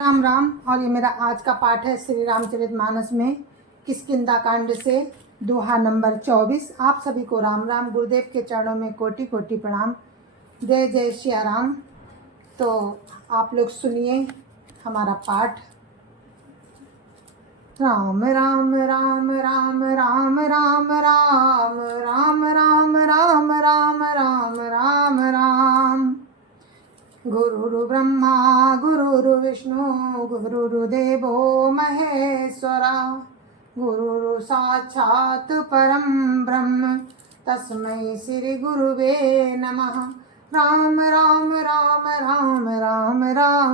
राम राम। और ये मेरा आज का पाठ है श्री रामचरितमानस में किष्किंधा कांड से दोहा नंबर 24। आप सभी को राम राम। गुरुदेव के चरणों में कोटि कोटि प्रणाम। जय जय श्री राम। तो आप लोग सुनिए हमारा पाठ। राम राम राम राम राम राम राम राम राम राम राम राम राम राम। गुरुर् ब्रह्मा गुरुर्विष्णु गुरुर्देवो महेश्वरा गुरुर् साक्षात् परं ब्रह्म तस्मै श्री गुरुवे नमः। राम राम राम राम राम राम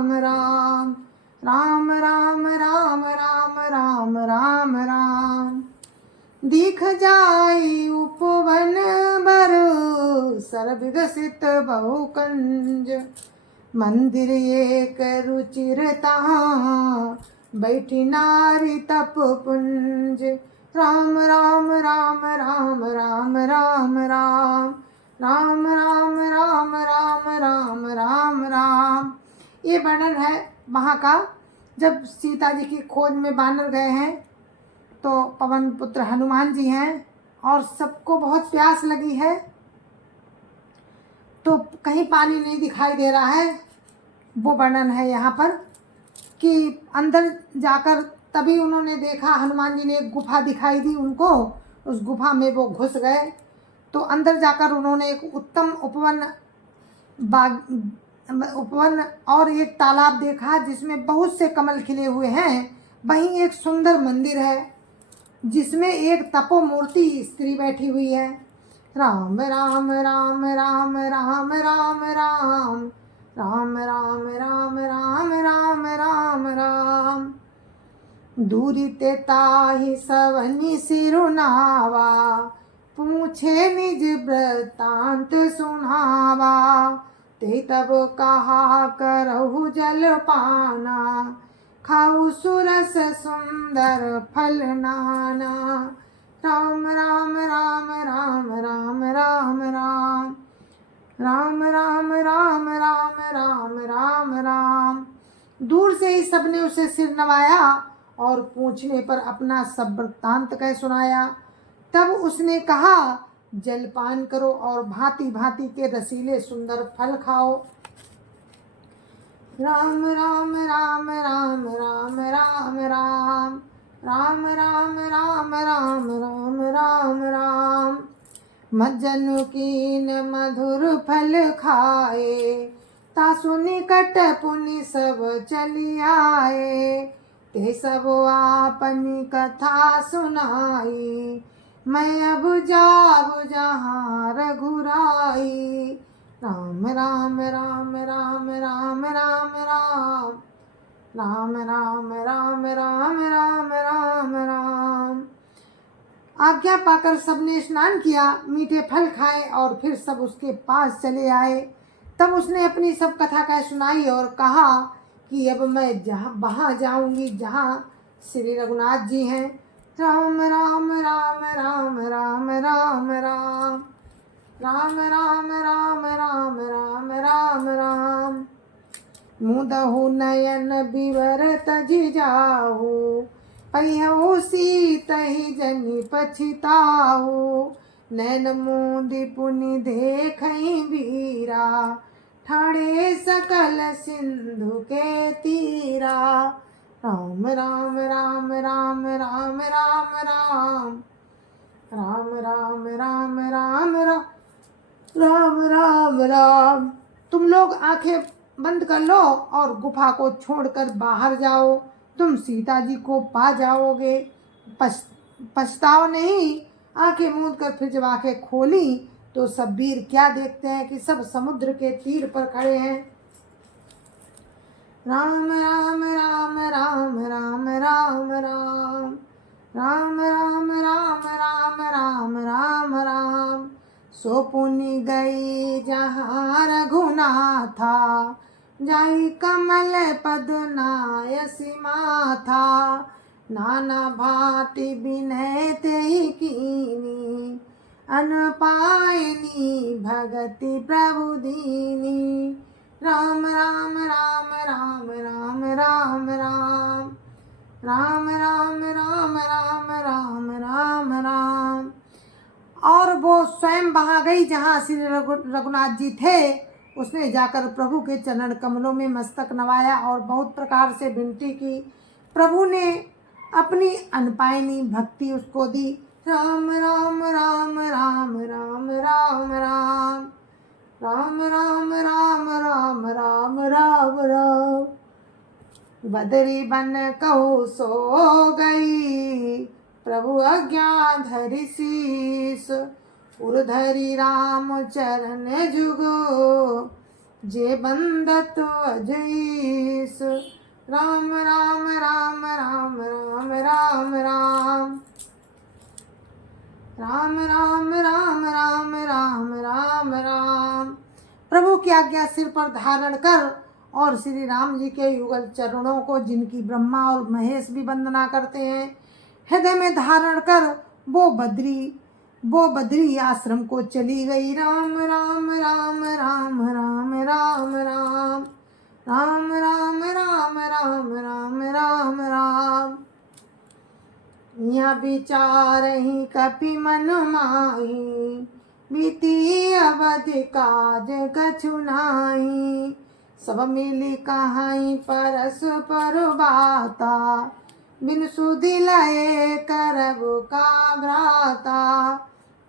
राम राम राम राम राम राम राम राम। दिख जाई उपवन बर सर्वगसित बहुकंज मंदिर एक रुचिरता बैठी नारी तप पुंज। राम राम राम राम राम राम राम राम राम राम राम राम राम राम। ये वर्णन है वहाँ का जब सीता जी की खोज में बानर गए हैं तो पवन पुत्र हनुमान जी हैं और सबको बहुत प्यास लगी है तो कहीं पानी नहीं दिखाई दे रहा है। वो वर्णन है यहाँ पर कि अंदर जाकर तभी उन्होंने देखा, हनुमान जी ने एक गुफा दिखाई दी उनको, उस गुफा में वो घुस गए। तो अंदर जाकर उन्होंने एक उत्तम उपवन और एक तालाब देखा जिसमें बहुत से कमल खिले हुए हैं। वहीं एक सुंदर मंदिर है जिसमें एक तपोमूर्ति स्त्री बैठी हुई है। राम राम राम राम राम राम राम राम राम राम राम राम राम राम। दूरी ते ताहि सवनि सिरुनावा पूछे निज वृतांत सुनावा। ते तब कहा करहु जल पाना खाऊ सुरस सुंदर फल नाना। राम राम राम राम राम राम राम राम राम राम राम राम राम राम। दूर से ही सबने उसे सिर नवाया और पूछने पर अपना सब वृत्तांत कह सुनाया। तब उसने कहा जलपान करो और भांति भांति के रसीले सुंदर फल खाओ। राम राम राम राम राम राम राम राम राम राम राम राम राम राम। मज्जनु कीन मधुर फल खाए तासु निकट पुनि सब चली आए। ते सब आपनी कथा सुनाई मैं अब जाब जहाँ रघुराई। राम राम राम राम राम राम राम राम राम राम राम राम राम राम। आज्ञा पाकर सबने स्नान किया, मीठे फल खाए और फिर सब उसके पास चले आए। तब उसने अपनी सब कथा कह सुनाई और कहा कि अब मैं वहाँ जाऊंगी जहाँ श्री रघुनाथ जी हैं। राम राम राम राम राम राम राम राम राम राम राम राम राम राम। मुदहु नयन विवर तजि जाहु पहियहु सीतहि जनि पछिताहु। नैन मूंदि पुनि देखहि वीरा ठाड़े सकल सिंधु के तीरा। राम राम राम राम राम राम राम राम राम राम राम राम राम राम। तुम लोग आंखें बंद कर लो और गुफा को छोड़कर बाहर जाओ, तुम सीता जी को पा जाओगे। पछताओ नहीं। आंखें मूंद कर फिर जब आंखें खोली तो सब वीर क्या देखते हैं कि सब समुद्र के तीर पर खड़े हैं। राम राम राम राम राम राम राम राम राम राम राम राम राम राम। सो पुनि गई जहाँ रघुनाथा जाई कमल पद नायसी माथा। नाना भांति विनय तेहि कीनी अन पायनी भगति प्रभु दीनी। राम राम राम राम राम राम राम राम राम राम राम राम राम राम। और वो स्वयं वहाँ गई जहाँ श्री रघुनाथ जी थे। उसने जाकर प्रभु के चरण कमलों में मस्तक नवाया और बहुत प्रकार से विनती की। प्रभु ने अपनी अनपायनी भक्ति उसको दी। राम राम राम राम राम राम राम राम राम राम राम राम राम राम। बदरी बन कहु सो गई, प्रभु आज्ञा धरि शीस। उर्धरि राम चरण जुगो, जे बंदत अजईस। राम राम राम राम राम राम राम राम राम राम राम राम राम राम। प्रभु की आज्ञा सिर पर धारण कर और श्री राम जी के युगल चरणों को, जिनकी ब्रह्मा और महेश भी वंदना करते हैं, हृदय में धारण कर वो बद्री आश्रम को चली गई। राम राम राम राम राम राम राम राम राम राम राम राम राम राम। यहाँ विचार ही कपि मन माही, बीती अवधि काज कछु नाही। सब मिली कहाई परस्पर बाता, बिन सुधि लय करबु का भ्राता।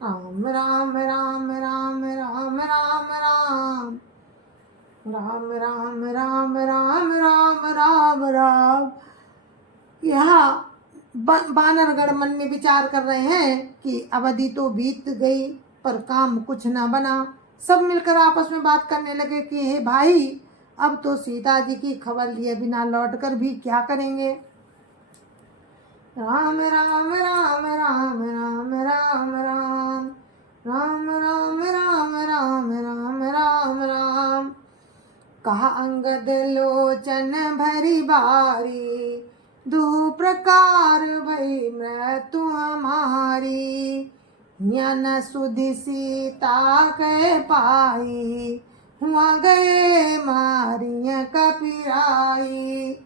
राम राम राम राम राम राम राम राम राम राम राम राम राम राम। यहाँ बानरगढ़ मन में विचार कर रहे हैं कि अवधि तो बीत गई पर काम कुछ न बना। सब मिलकर आपस में बात करने लगे कि हे भाई, अब तो सीता जी की खबर लिए बिना लौटकर भी क्या करेंगे। राम राम राम राम राम राम राम राम राम राम राम राम राम राम। कहा अंगद लोचन भरी बारी, दो प्रकार भई मृत्यु हमारी। ज्ञान सुधि सीता कह पाई, हुआ गए मारिय कपिराई।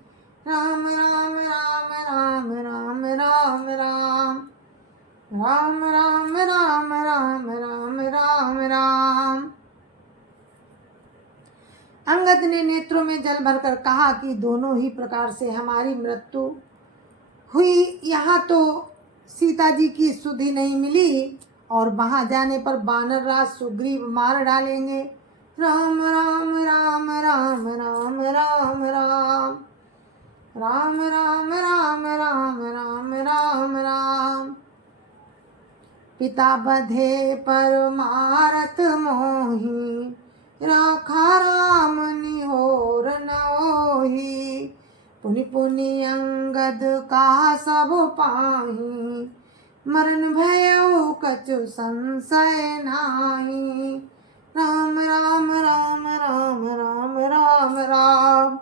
राम राम राम राम राम राम राम राम राम राम राम राम राम राम। अंगद ने नेत्रों में जल भरकर कहा कि दोनों ही प्रकार से हमारी मृत्यु हुई। यहाँ तो सीता जी की सुधि नहीं मिली और वहां जाने पर बानर राज सुग्रीव मार डालेंगे। राम राम राम राम राम राम राम राम राम राम राम राम राम राम। पिता बधे पर मारत मोही, राखा राम निहोर न होही। पुनि पुनि अंगद का सब पाही, मरण भयउ कछु संशय नाही। राम राम राम राम राम राम राम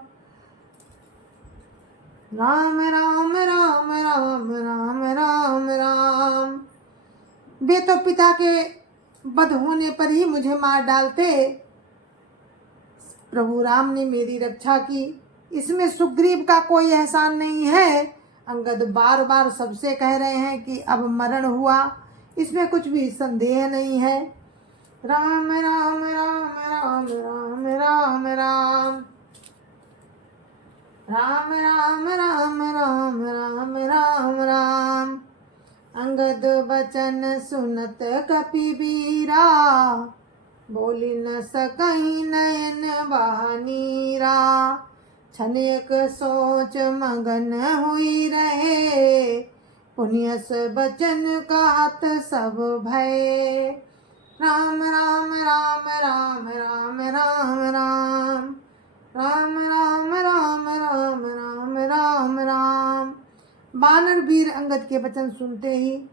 राम राम राम राम राम राम राम। वे तो पिता के वध होने पर ही मुझे मार डालते, प्रभु राम ने मेरी रक्षा की, इसमें सुग्रीव का कोई एहसान नहीं है। अंगद बार बार सबसे कह रहे हैं कि अब मरण हुआ, इसमें कुछ भी संदेह नहीं है। राम राम राम राम राम राम राम राम राम राम राम राम राम राम। अंगद बचन सुनत कपिबीरा, बोली न सकहीं नयन बहानीरा। छनेक सोच मगन हुई रहे, पुण्यस बचन कहत सब भय। राम राम राम राम राम राम राम राम राम राम राम राम राम राम। बानर वीर अंगद के वचन सुनते ही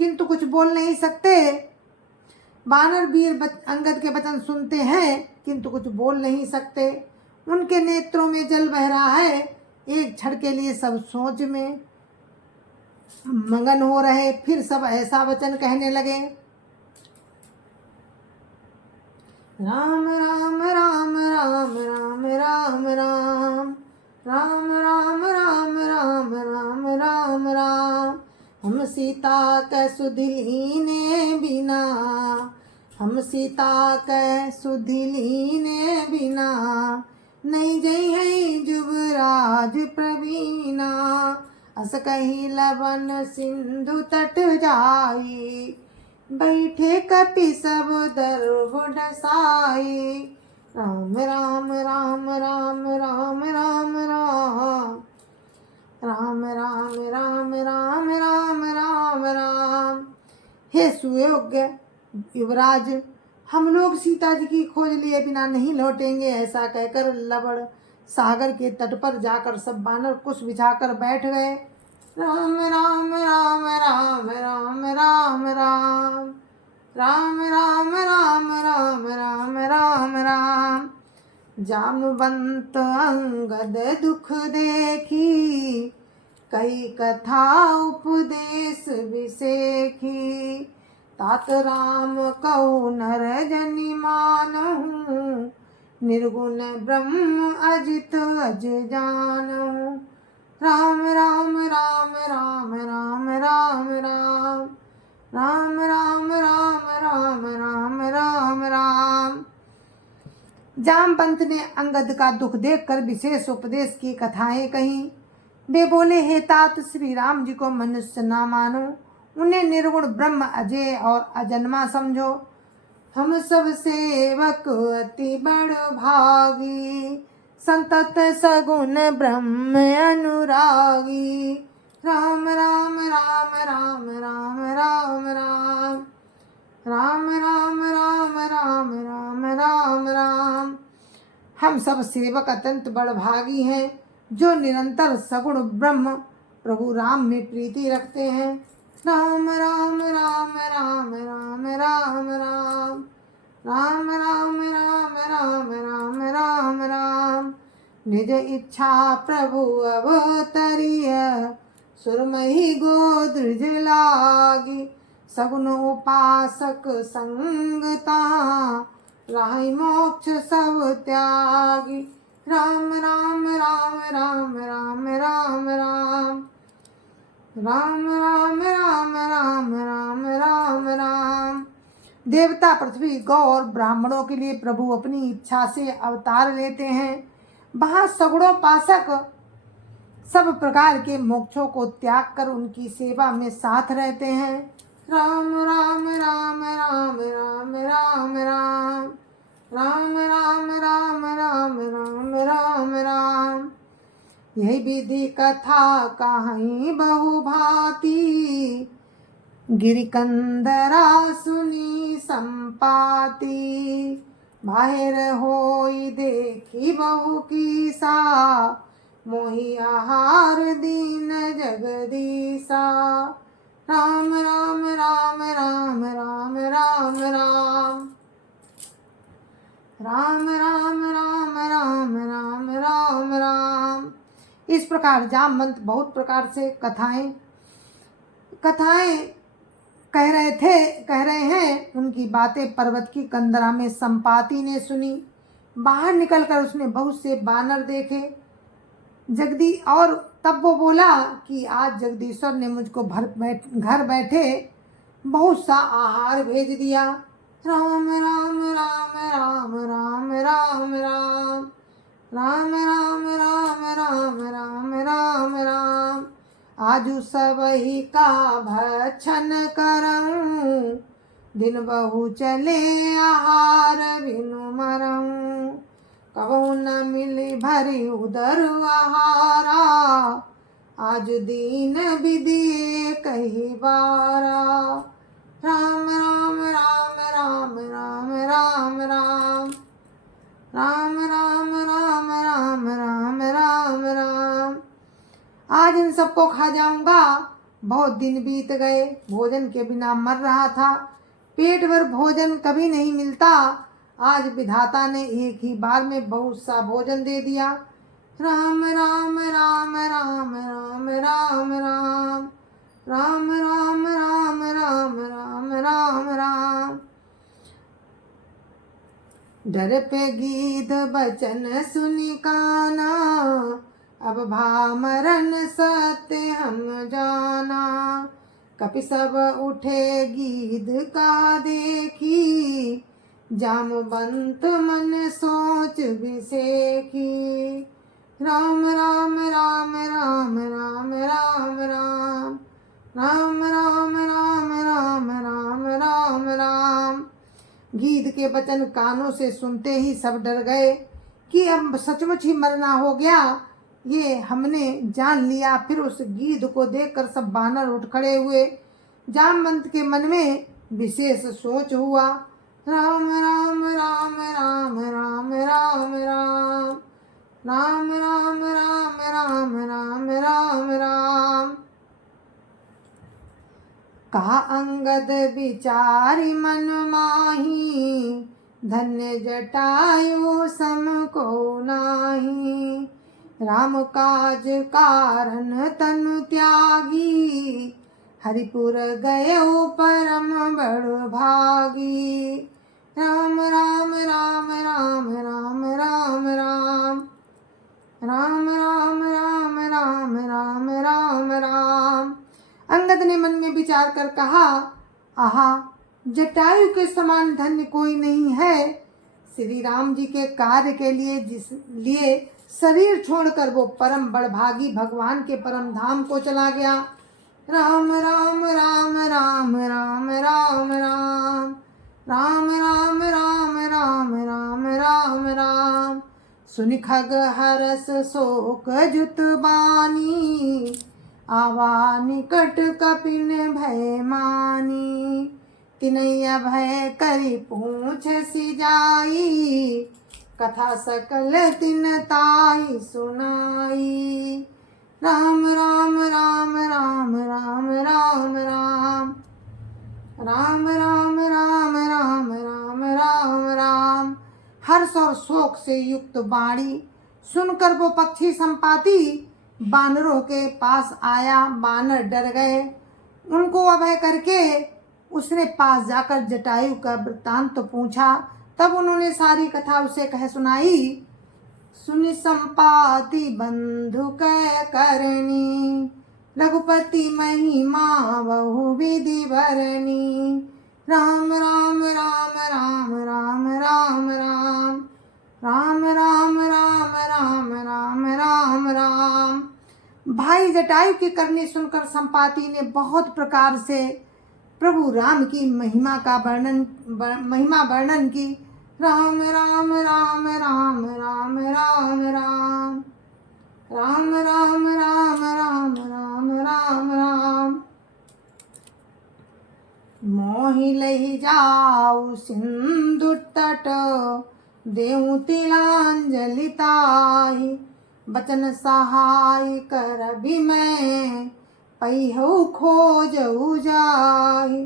किंतु कुछ बोल नहीं सकते। बानर वीर अंगद के वचन सुनते हैं किंतु कुछ बोल नहीं सकते। उनके नेत्रों में जल बह रहा है। एक क्षण के लिए सब सोच में मगन हो रहे, फिर सब ऐसा वचन कहने लगे। राम राम राम राम राम राम राम राम राम राम राम राम राम राम। हम सीता कै सुधिलीने बिना, हम सीता कै सुधिलीने बिना, नहीं जई है जुबराज प्रवीणा। अस कही लवन सिंधु तट जाई, बैठे कपि सब दर्भ डसाई। राम राम राम राम राम राम राम राम राम राम राम राम राम राम। हे सुयोग्य युवराज, हम लोग सीता जी की खोज लिए बिना नहीं लौटेंगे। ऐसा कहकर लवण सागर के तट पर जाकर सब बानर कुश बिछाकर बैठ गए। राम राम राम राम राम राम राम राम राम राम राम राम राम राम। जामवंत अंगद दुख देखी, कई कथा उपदेश विसेखी। तात राम कहु नर जनि मानहु, निर्गुण ब्रह्म अजित अज जानहु। राम राम राम राम राम राम राम राम राम राम राम राम राम राम। जामवंत ने अंगद का दुख देखकर विशेष उपदेश की कथाएं कहीं। वे बोले, हे तात, श्री राम जी को मनुष्य ना मानो, उन्हें निर्गुण ब्रह्म अजय और अजन्मा समझो। हम सब सेवक अति बड़ भागी, संतत सगुण ब्रह्म अनुरागी। राम राम राम राम राम राम राम राम राम राम राम राम राम राम। हम सब सेवक अत्यंत बड़भागी हैं, जो निरंतर सगुण ब्रह्म प्रभु राम में प्रीति रखते हैं। राम राम राम राम राम राम राम राम राम राम राम राम राम राम। निज इच्छा प्रभु अवतरिय, सुरमही गोद्रज लागी। सगुन उपासक संगता, राहि मोक्ष सब त्यागी। राम राम राम राम राम राम राम राम राम राम राम राम राम राम। देवता, पृथ्वी, गौ और ब्राह्मणों के लिए प्रभु अपनी इच्छा से अवतार लेते हैं। वहाँ सगुणोपासक सब प्रकार के मोक्षों को त्याग कर उनकी सेवा में साथ रहते हैं। राम राम राम राम राम राम राम राम राम राम राम राम राम राम। यही विधि कथा कहीं बहु भांति, गिरिकंदरा सुनी संपाति। बाहिर होई देखी बहु कीसा, मोहि आहार दीन जगदीसा। राम राम राम राम राम राम राम राम राम राम राम राम राम राम। इस प्रकार जामवंत बहुत प्रकार से कथाएं कह रहे हैं। उनकी बातें पर्वत की कंदरा में संपाति ने सुनी। बाहर निकलकर उसने बहुत से बानर देखे। और तब वो बोला कि आज जगदीश्वर ने मुझको घर बैठे बहुत सा आहार भेज दिया। राम राम राम राम राम राम राम राम राम राम राम राम राम राम। आजु सबही का भक्षण करऊं, दिन बहु चले आहार बिनु मरऊं। कबहु न मिली भरी उदर आहारा, आज दीन विदिए कही बारा। राम राम राम राम राम राम राम राम राम राम राम राम राम राम। आज इन सबको खा जाऊंगा। बहुत दिन बीत गए, भोजन के बिना मर रहा था। पेट भर भोजन कभी नहीं मिलता। आज विधाता ने एक ही बार में बहुत सा भोजन दे दिया। राम राम राम राम राम राम राम राम राम राम राम राम राम राम। डर पे गीध बचन सुनि काना, अब भामरन सत्य हम जाना। कपि सब उठे गीध का देखी, जामवंत मन सोच विसेखी। राम राम राम राम राम राम राम, राम राम राम राम राम राम राम। गीध के वचन कानों से सुनते ही सब डर गए कि अब सचमुच ही मरना हो गया, ये हमने जान लिया। फिर उस गीध को देखकर सब बानर उठ खड़े हुए। जामवंत के मन में विशेष सोच हुआ। राम राम राम राम राम राम राम, राम राम राम राम राम राम राम। कहा अंगद विचारी मन माही, धन्य जटायु सम को नाही। राम काज कारण तनु त्यागी, हरिपुर गयो परम बड़ भागी। राम राम राम राम राम राम राम, राम राम राम राम राम राम राम। अंगद ने मन में विचार कर कहा, आहा, जटायु के समान धन्य कोई नहीं है। श्री राम जी के कार्य के लिए जिस लिए शरीर छोड़कर वो परम बड़भागी भगवान के परम धाम को चला गया। राम राम राम राम राम राम राम, राम राम राम राम राम राम राम। सुनि खग हरस शोक जुत बानी, आवा निकट कपिन भय मानी। तिनैया भय करि पूछ सिजाई, कथा सकल तिन ताई सुनाई। राम राम राम राम राम राम राम, राम राम राम राम राम राम राम। हर्ष और शोक से युक्त वाणी सुनकर वो पक्षी संपाति बानरों के पास आया। बानर डर गए। उनको अभय करके उसने पास जाकर जटायु का वृत्तांत पूछा। तब उन्होंने सारी कथा उसे कह सुनाई। सुनि संपाति बंधु कह करनी, रघुपति महिमा बहु विधि भरनी। राम राम राम राम राम राम राम, राम राम राम राम राम राम राम। भाई जटायु की करनी सुनकर संपाति ने बहुत प्रकार से प्रभु राम की महिमा वर्णन की। राम राम राम राम राम राम राम, राम राम राम राम राम राम राम। मोहि लहि जाऊ सिंधु तट, देऊ तिलांजलि ताहि। बचन सहाय कर भी मैं, पहिउ खोजऊ जाहि।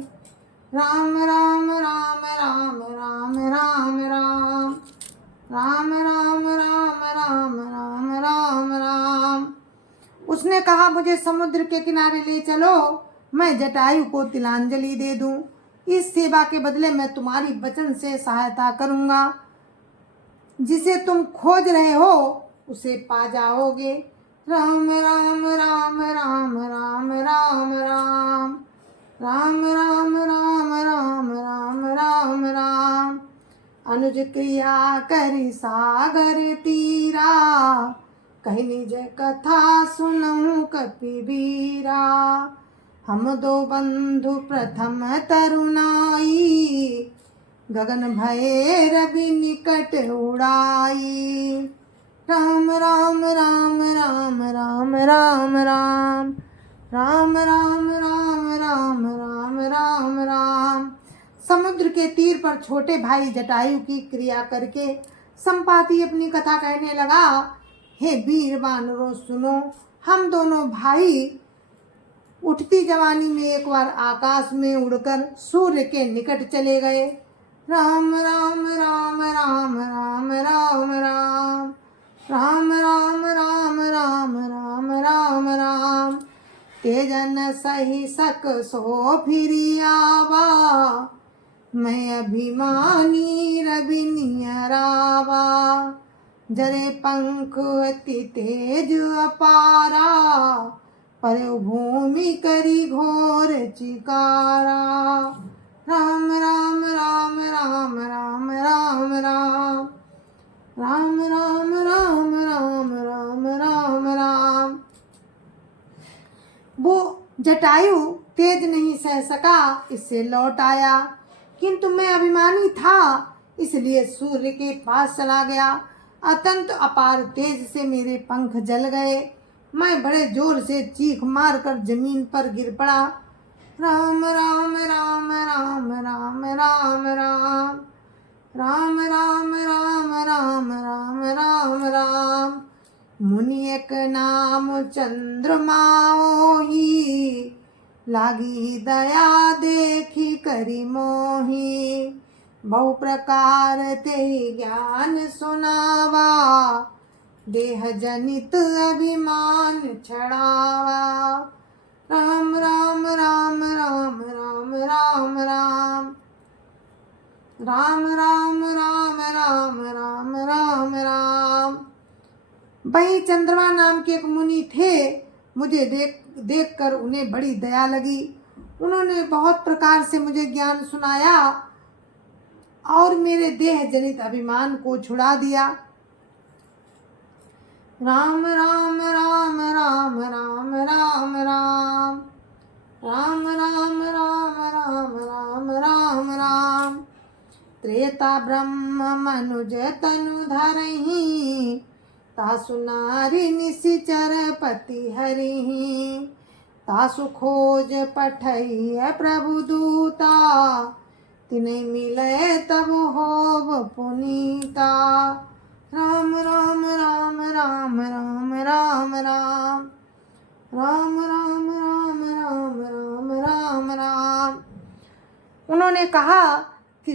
राम राम राम राम राम राम राम, राम राम राम राम राम राम राम। उसने कहा, मुझे समुद्र के किनारे ले चलो, मैं जटायु को तिलांजलि दे दूं। इस सेवा के बदले मैं तुम्हारी वचन से सहायता करूंगा। जिसे तुम खोज रहे हो उसे पा जाओगे। राम राम राम राम राम राम राम, राम राम राम राम राम राम राम। अनुज क्रिया करि सागर तीरा, कहि निज कथा सुनऊं कपिबीरा। हम दो बंधु प्रथम तरुणाई, गगन भय रवि निकट उड़ाई। राम राम राम राम राम राम राम, राम राम राम राम राम राम राम। समुद्र के तीर पर छोटे भाई जटायु की क्रिया करके संपाति अपनी कथा कहने लगा। हे वीर वानरों सुनो, हम दोनों भाई उठती जवानी में एक बार आकाश में उड़कर सूर्य के निकट चले गए। राम राम राम राम राम राम राम, राम राम राम राम राम राम राम। तेजन सही सक सो फिरी आवा, मैं अभिमानी रवि नियरावा, जरे पंख अति तेज अपारा, पर भूमि करी घोर चिकारा। राम राम राम राम राम राम राम राम राम राम राम राम राम राम। वो जटायु तेज नहीं सह सका, इससे लौट आया, किंतु मैं अभिमानी था इसलिए सूर्य के पास चला गया। अत्यंत अपार तेज से मेरे पंख जल गए, मैं बड़े जोर से चीख मार कर जमीन पर गिर पड़ा। राम राम राम राम राम राम राम राम राम राम राम राम राम राम। मुनि एक नाम चंद्रमा ओही, लागी दया देखी करी मोही। बहु प्रकार ते ज्ञान सुनावा, देह जनित अभिमान छड़ावा। राम राम राम राम राम राम राम राम राम राम राम राम राम राम। वही चंद्रमा नाम के एक मुनि थे, मुझे देख कर उन्हें बड़ी दया लगी। उन्होंने बहुत प्रकार से मुझे ज्ञान सुनाया और मेरे देह जनित अभिमान को छुड़ा दिया। राम राम राम राम राम राम राम राम राम राम राम राम राम राम। त्रेता ब्रह्म मनुज तनु धरहि, तासु नारी निशिचर पति हरिहि। तासु खोज पठैय प्रभु दूता, तिन्हि मिलै तब होव पुनीता। राम राम राम राम राम राम राम राम राम राम राम राम राम राम। उन्होंने कहा कि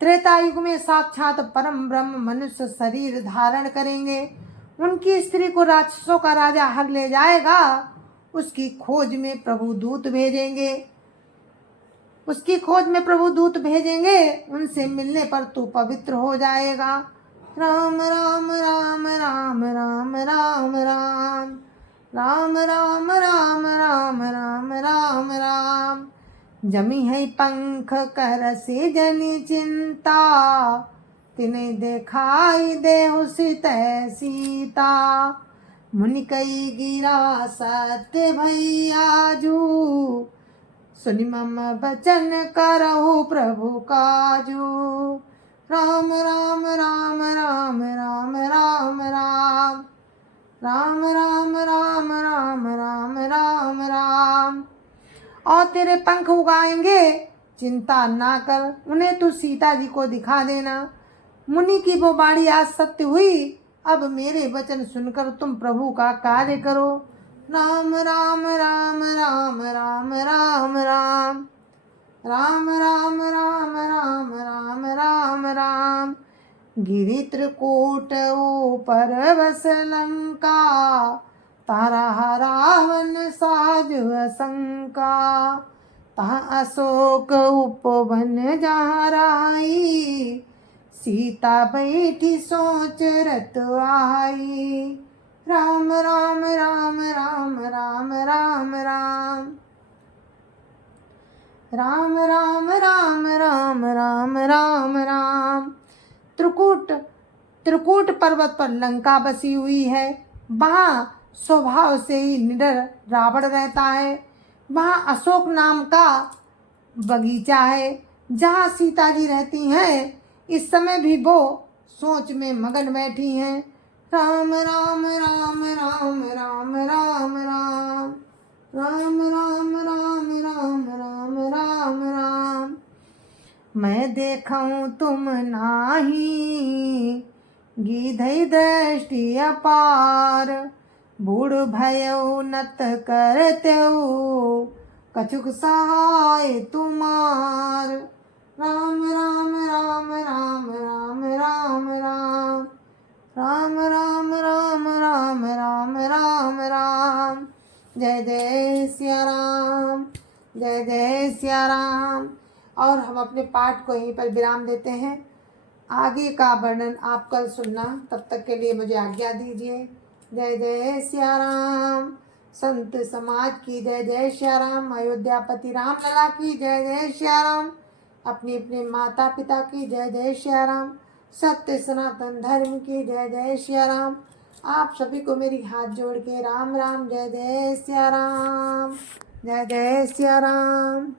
त्रेता युग में साक्षात परम ब्रह्म मनुष्य शरीर धारण करेंगे। उनकी स्त्री को राक्षसों का राजा हग ले जाएगा, उसकी खोज में प्रभु दूत भेजेंगे। उनसे मिलने पर तू पवित्र हो जाएगा। राम राम राम राम राम राम राम राम राम राम राम राम राम राम। जमी है पंख कर से जनी चिंता, तिने दिखाई देहु सित सीता। मुनि कई गिरा सत्य भैयाजू, सुनि मम बचन करहु प्रभु काजू। राम राम राम राम राम राम राम राम राम राम राम राम राम राम। और तेरे पंख उगाएंगे, चिंता ना कर, उन्हें तू सीता जी को दिखा देना। मुनि की वो बाणी आज सत्य हुई, अब मेरे वचन सुनकर तुम प्रभु का कार्य करो। राम राम राम राम राम राम राम राम राम राम राम राम राम राम। गिरि त्रिकूट ऊपर बस लंका, तारा रावण साज असंका। तहाँ अशोक उपवन जहाँ रहाई, सीता बैठी सोच रत आई। राम राम राम राम राम राम राम राम राम राम राम राम राम राम। त्रिकूट पर्वत पर लंका बसी हुई है। वहाँ स्वभाव से ही निडर रावण रहता है। वहाँ अशोक नाम का बगीचा है जहाँ सीता जी रहती हैं। इस समय भी वो सोच में मगन बैठी हैं। राम राम राम राम राम राम राम राम राम राम राम राम राम राम। मैं देखूं तुम नाही, गीधई दृष्टि अपार। बूढ़ भयो नत करतेऊ, कछुक सहाय तुमार। राम राम राम राम राम राम राम राम राम राम राम राम राम राम। जय जय सिया राम, जय जय सिया राम। और हम अपने पाठ को यहीं पर विराम देते हैं। आगे का वर्णन आप कल सुनना। तब तक के लिए मुझे आज्ञा दीजिए। जय जय सिया राम। संत समाज की जय जय सिया राम। अयोध्यापति राम लला की जय जय सिया राम। अपने अपने माता पिता की जय जय सिया राम। सत्य सनातन धर्म की जय जय सिया राम। आप सभी को मेरी हाथ जोड़ के राम राम। जय जय सिया राम। जय जय सिया राम।